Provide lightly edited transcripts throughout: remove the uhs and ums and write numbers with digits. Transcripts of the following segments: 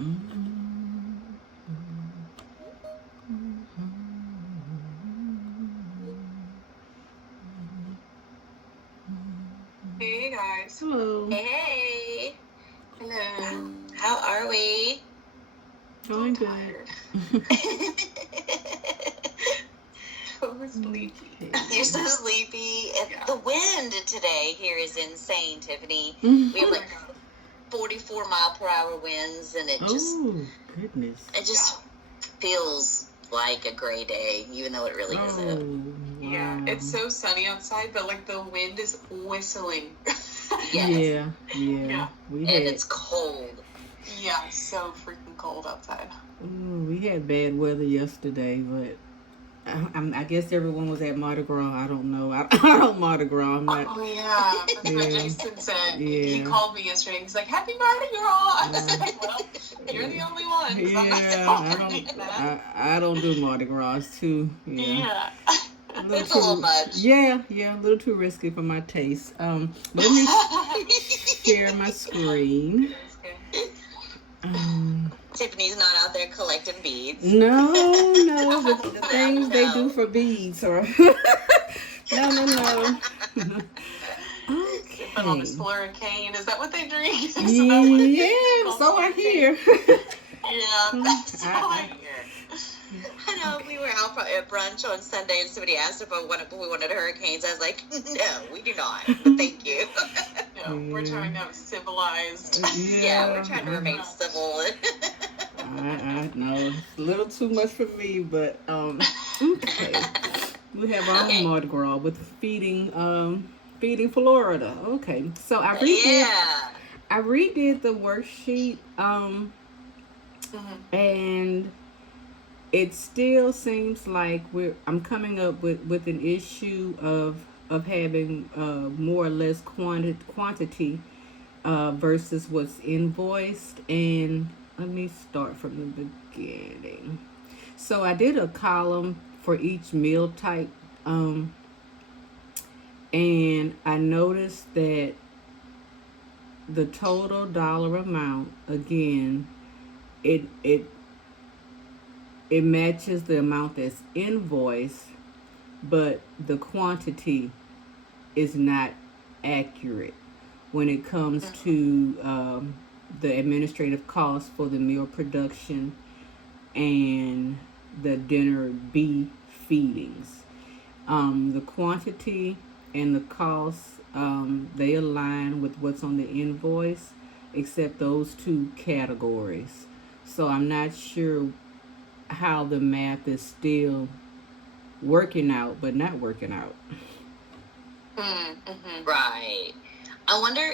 Hey guys. Hello. Hey, Hello. how are we? Doing good. Tired. So sleepy. You're so sleepy. And Yeah. the wind today here is insane, Tiffany. Mm. We have Oh my like God. 44 mile per hour winds, and it Oh, goodness. just feels like a gray day, even though it really Oh, isn't. Yeah, wow. it's so sunny outside, but like the wind is whistling. Yes. Yeah. We And had it's cold. Yeah, so freaking cold outside. we had bad weather yesterday, but I guess everyone was at Mardi Gras. I don't know. I don't Mardi Gras. I'm not. Oh yeah, that's what Yeah. Jason said. He Yeah. called me yesterday. He's like, "Happy Mardi Gras!" I was like, "Well, you're the only one." 'Cause I'm not Yeah, I celebrating that. don't. I don't do Mardi Gras. It's too. Yeah. Yeah. It's a little much. Yeah, a little too risky for my taste. Let me share my screen. Tiffany's not out there collecting beads. No, the things they do for beads or no. Sipping on a Okay. slurricane. Is that what they drink? Is that Yeah, so I hear. Yeah, that's all I hear. I know, we were out at brunch on Sunday and somebody asked if we wanted hurricanes. I was like, no, we do not, but thank you. No, we're trying to have civilized. Yeah, we're trying to remain civil. I know it's a little too much for me, but okay. We have our Okay. own Mardi Gras with feeding Florida. Okay, so I redid the worksheet and it still seems like I'm coming up with an issue of having more or less quantity versus what's invoiced. And let me start from the beginning. So I did a column for each meal type, and I noticed that the total dollar amount, again, it matches the amount that's invoiced, but the quantity is not accurate when it comes to the administrative costs for the meal production and the dinner B feedings. The quantity and the costs, they align with what's on the invoice, except those two categories. So I'm not sure how the math is still working out, but not working out. Right. I wonder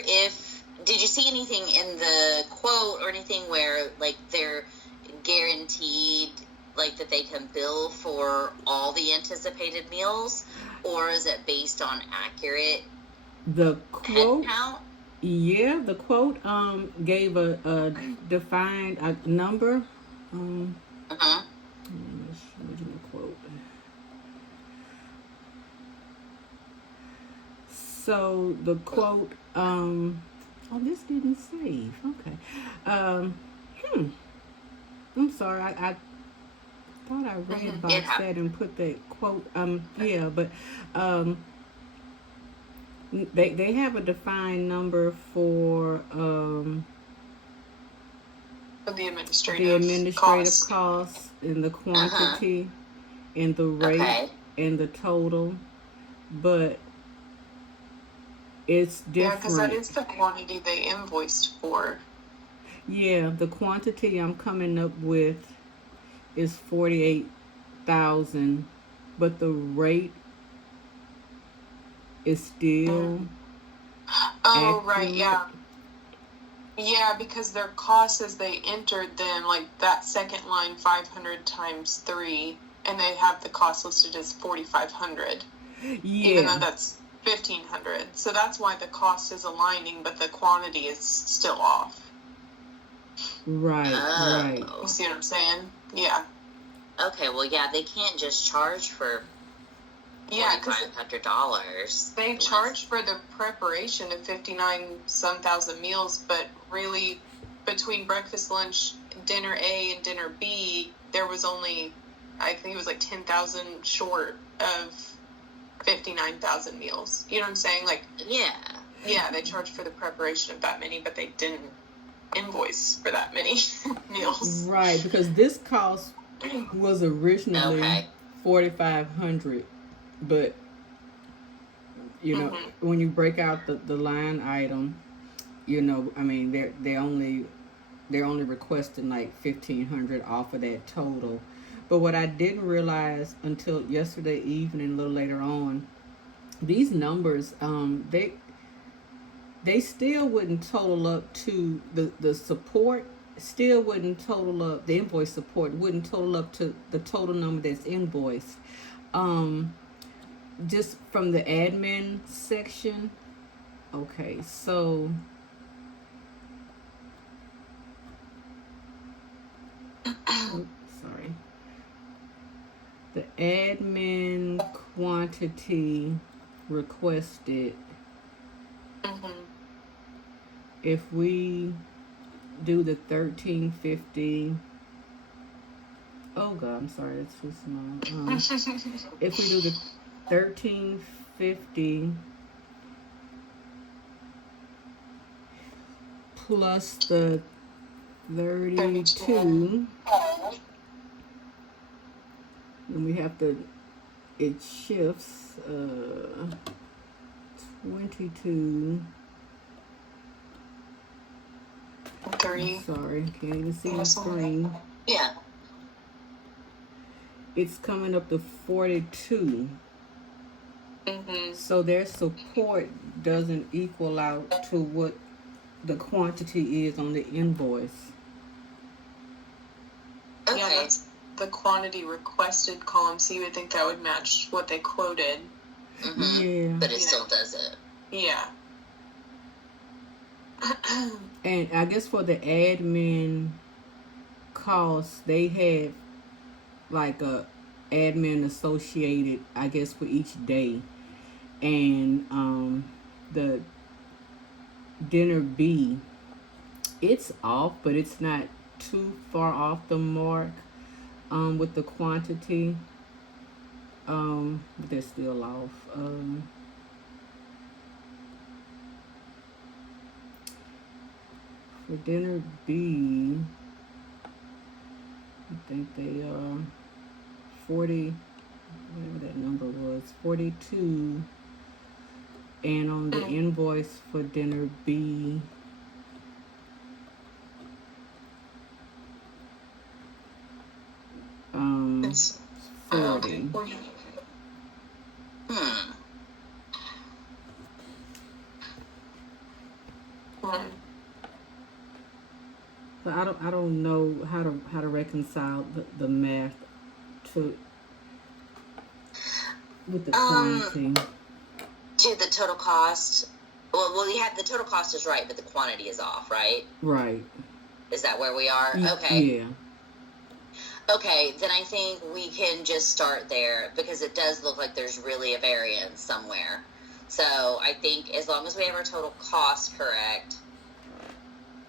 did you see anything in the quote or anything where like they're guaranteed like that they can bill for all the anticipated meals, or is it based on accurate The quote, head count? yeah, the quote gave a defined number. Original quote. So the quote, oh, this didn't save. Okay. I'm sorry. I thought I red boxed that and put that quote. Yeah, but they have a defined number for The administrative costs and the quantity and the rate and the total, but it's different. Yeah, because that is the quantity they invoiced for. Yeah, the quantity I'm coming up with is 48,000, but the rate is still. Oh, accurate. right, yeah. Yeah, because their costs as they entered them, like that second line, 500 times 3, and they have the cost listed as 4,500. Yeah. Even though that's 1,500. So that's why the cost is aligning, but the quantity is still off. Right, right. You see what I'm saying? Yeah. Okay, well, yeah, they can't just charge for Yeah, because $4,500. they charge for the preparation of 59 some thousand meals, but really between breakfast, lunch, dinner A and dinner B, there was only, I think it was like 10,000 short of 59,000 meals. You know what I'm saying? Like, Yeah. yeah, they charged for the preparation of that many, but they didn't invoice for that many meals. Right, because this cost was originally Okay. $4,500, but you know, when you break out the line item, you know, I mean, they're only requesting like 1,500 off of that total. But what I didn't realize until yesterday evening, a little later on, these numbers, they still wouldn't total up to the support. Still wouldn't total up, the invoice support wouldn't total up to the total number that's invoiced. Just from the admin section. Okay, so oops, sorry. The admin quantity requested, if we do the 1350, oh god, I'm sorry, it's too small. If we do the 1350 plus the 32, and we have to, it shifts 22. Three. Sorry, can't even see my screen. Yeah. It's coming up to 42. So their support doesn't equal out to what the quantity is on the invoice. Okay. Yeah, that's the quantity requested column, so you would think that would match what they quoted. Yeah. But it still doesn't. Yeah. And I guess for the admin costs, they have like a admin associated, I guess, for each day. And the dinner B, it's off, but it's not too far off the mark with the quantity. But they're still off. For dinner B, I think they are 40, whatever that number was, 42. And on the invoice for dinner B, It's 40. So I don't know how to reconcile the math to with the quantity. To the total cost. Well, we have the total cost is right, but the quantity is off, right? Right. Is that where we are? Okay. Yeah. Okay, then I think we can just start there because it does look like there's really a variance somewhere. So I think as long as we have our total cost correct,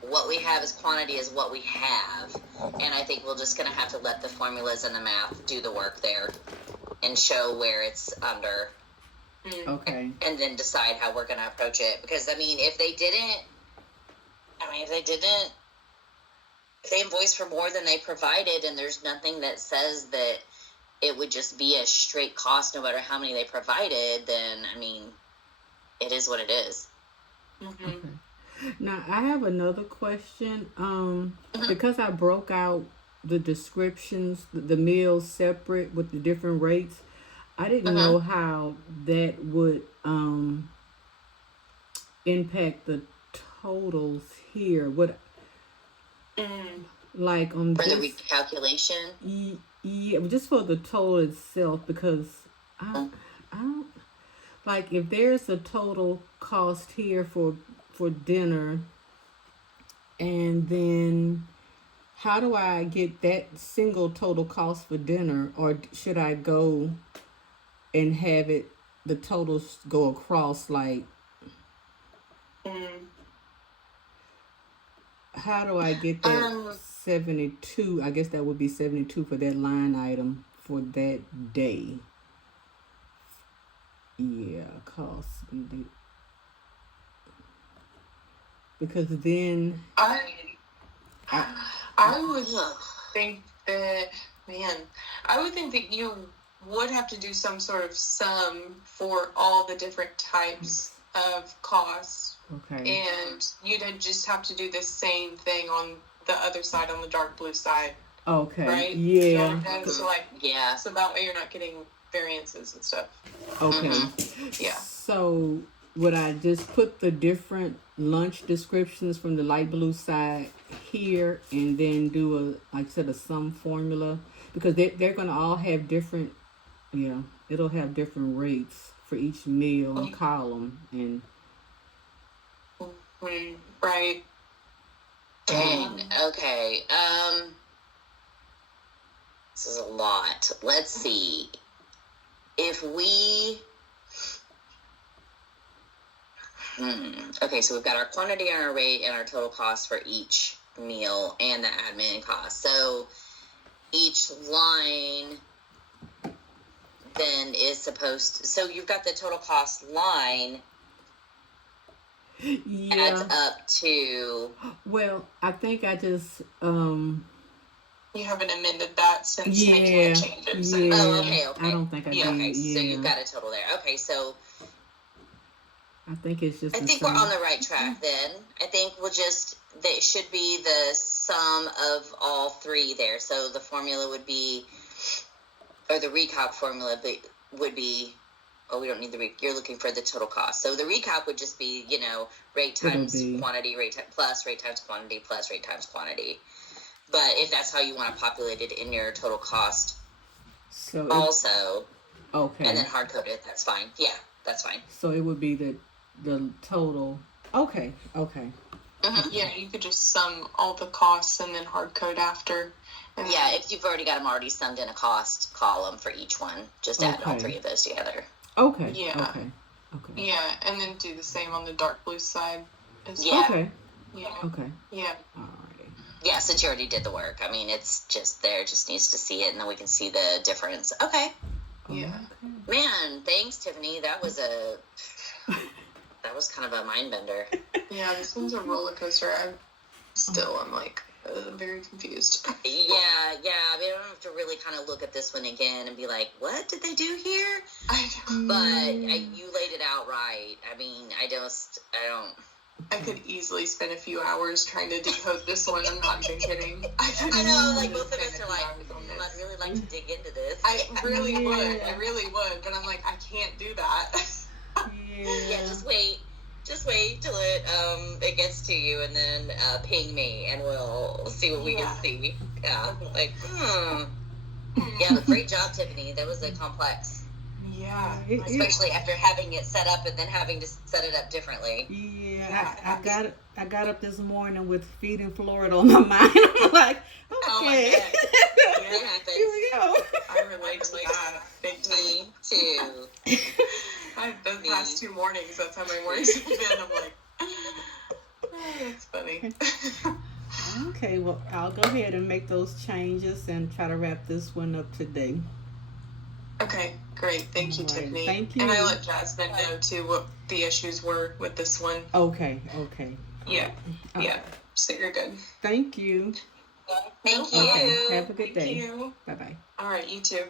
what we have as quantity is what we have. And I think we're just going to have to let the formulas and the math do the work there and show where it's under. Okay. And then decide how we're going to approach it. Because, I mean, if they invoiced for more than they provided and there's nothing that says that it would just be a straight cost no matter how many they provided, then, I mean, it is what it is. Okay. Now, I have another question. Because I broke out the descriptions, the meals separate with the different rates, I didn't know how that would impact the totals here. What, like on For the this recalculation? Yeah, just for the total itself, because I don't, like, if there's a total cost here for dinner, and then how do I get that single total cost for dinner, or should I go and have it, the totals go across, like, how do I get that 72. I guess that would be 72 for that line item for that day. Yeah, cost. Because then I I would think that, man, I would think that you would have to do some sort of sum for all the different types of costs, okay. and you'd just have to do the same thing on the other side, on the dark blue side, Okay. right? Yeah. So like, Yeah. so that way you're not getting variances and stuff. Okay. Yeah. So would I just put the different lunch descriptions from the light blue side here, and then do a, like I said, a sum formula, because they're gonna all have different. Yeah, it'll have different rates for each meal column, and Right. Dang. Okay. This is a lot. Let's see. If we. Okay, so we've got our quantity and our rate and our total cost for each meal and the admin cost. So each line then is supposed to, so you've got the total cost line adds yeah. up to, Well, I think I just You haven't amended that since making yeah, the changes. yeah. oh, okay. I don't think I Yeah, did. Okay, so you've Yeah, got a total there. Okay, so I think it's just I the think we're same. on the right track then. I think we'll just, that should be the sum of all three there. So the formula would be, or the recalc formula would be, oh, we don't need you're looking for the total cost. So the recalc would just be, rate It'll times be quantity, plus rate times quantity, plus rate times quantity. But if that's how you want to populate it in your total cost so it, also, and okay. then hard code it, that's fine. Yeah, that's fine. So it would be the total. Okay, okay. Yeah, you could just sum all the costs and then hard code after. And Yeah, if you've already got them already summed in a cost column for each one, just add all Okay. three of those together. Okay. Yeah. Okay. Okay. Yeah, and then do the same on the dark blue side as Yeah. well. Okay. Yeah. Okay. Yeah. Alrighty. Yeah, since you already did the work. I mean, it's just there, just needs to see it, and then we can see the difference. Okay. Yeah. Okay. Man, thanks, Tiffany. That was kind of a mind bender. Yeah, this one's a roller coaster. I'm like, very confused. Yeah. I mean, I don't have to really kind of look at this one again and be like, what did they do here? But you laid it out right. I mean, I don't. I could easily spend a few hours trying to decode this one. I'm not even kidding. I know, like both of us are like, I'd really like to dig into this. I really would, but I'm like, I can't do that. Yeah, just wait till it gets to you, and then ping me, and we'll see what we can see. Yeah, like yeah, but great job, Tiffany. That was a complex, Yeah. especially after having it set up and then having to set it up differently. Yeah, I got up this morning with feeding Florida on my mind. I'm like, okay, It happens. here we go. I relate to that big time. Me too. The past 2 mornings, that's how my mornings have been. I'm like, that's funny. Okay, well, I'll go ahead and make those changes and try to wrap this one up today. Okay, great. Thank you, All right, Tiffany. thank you. And I let Jasmine know, too, what the issues were with this one. Okay. Yeah, Okay. yeah. So you're good. Thank you. Thank you. Okay, have a good Thank day. you. Bye-bye. All right, you too.